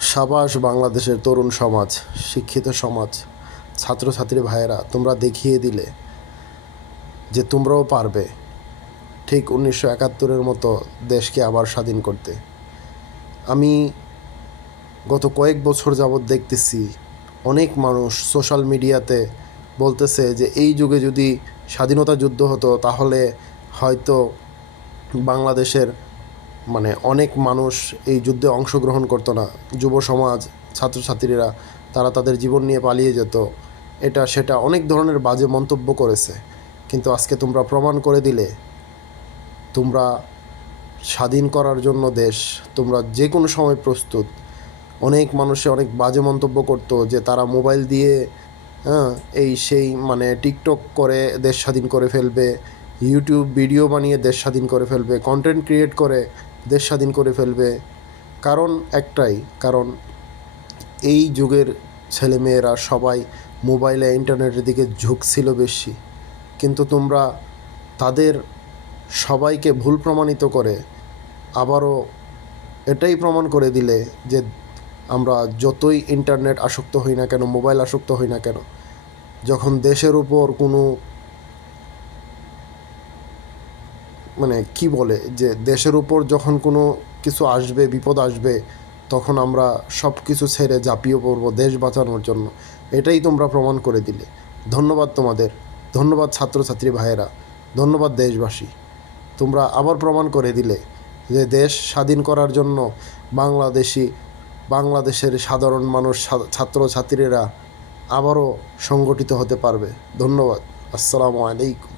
সাবাস বাংলাদেশের তরুণ সমাজ, শিক্ষিত সমাজ, ছাত্রছাত্রী ভাইয়েরা, তোমরা দেখিয়ে দিলে যে তোমরাও পারবে ঠিক উনিশশো একাত্তরের মতো দেশকে আবার স্বাধীন করতে। আমি গত কয়েক বছর যাবৎ দেখতেছি অনেক মানুষ সোশ্যাল মিডিয়াতে বলতেছে যে এই যুগে যদি স্বাধীনতা যুদ্ধ হতো তাহলে হয়তো বাংলাদেশের মানে অনেক মানুষ এই যুদ্ধে অংশগ্রহণ করতো না। যুব সমাজ, ছাত্রছাত্রীরা, তারা তাদের জীবন নিয়ে পালিয়ে যেত। এটা, সেটা অনেক ধরনের বাজে মন্তব্য করেছে। কিন্তু আজকে তোমরা প্রমাণ করে দিলে, তোমরা স্বাধীন করার জন্য দেশ, তোমরা যে কোনো সময় প্রস্তুত। অনেক মানুষে অনেক বাজে মন্তব্য করতো যে তারা মোবাইল দিয়ে হ্যাঁ এই সেই মানে টিকটক করে দেশ স্বাধীন করে ফেলবে, ইউটিউব ভিডিও বানিয়ে দেশ স্বাধীন করে ফেলবে কন্টেন্ট ক্রিয়েট করে দেশ স্বাধীন করে ফেলবে। কারণ একটাই, কারণ এই যুগের ছেলেমেয়েরা সবাই মোবাইলে ইন্টারনেটের দিকে ঝুঁকছিল বেশি। কিন্তু তোমরা তাদের সবাইকে ভুল প্রমাণিত করে আবারও এটাই প্রমাণ করে দিলে যে আমরা যতই ইন্টারনেট আসক্ত হই না কেন, মোবাইল আসক্ত হই না কেন, যখন দেশের উপর কোনো মানে কি বলে, যে দেশের উপর যখন কোনো কিছু আসবে, বিপদ আসবে, তখন আমরা সব কিছু ছেড়ে ঝাঁপিয়ে পড়ব দেশ বাঁচানোর জন্য। এটাই তোমরা প্রমাণ করে দিলে। ধন্যবাদ তোমাদের। ধন্যবাদ ছাত্রছাত্রী ভাইয়েরা। ধন্যবাদ দেশবাসী। তোমরা আবার প্রমাণ করে দিলে যে দেশ স্বাধীন করার জন্য বাংলাদেশি, বাংলাদেশের সাধারণ মানুষ ছাত্রছাত্রীরা আবারও সংগঠিত হতে পারবে। ধন্যবাদ। আসসালামু আলাইকুম।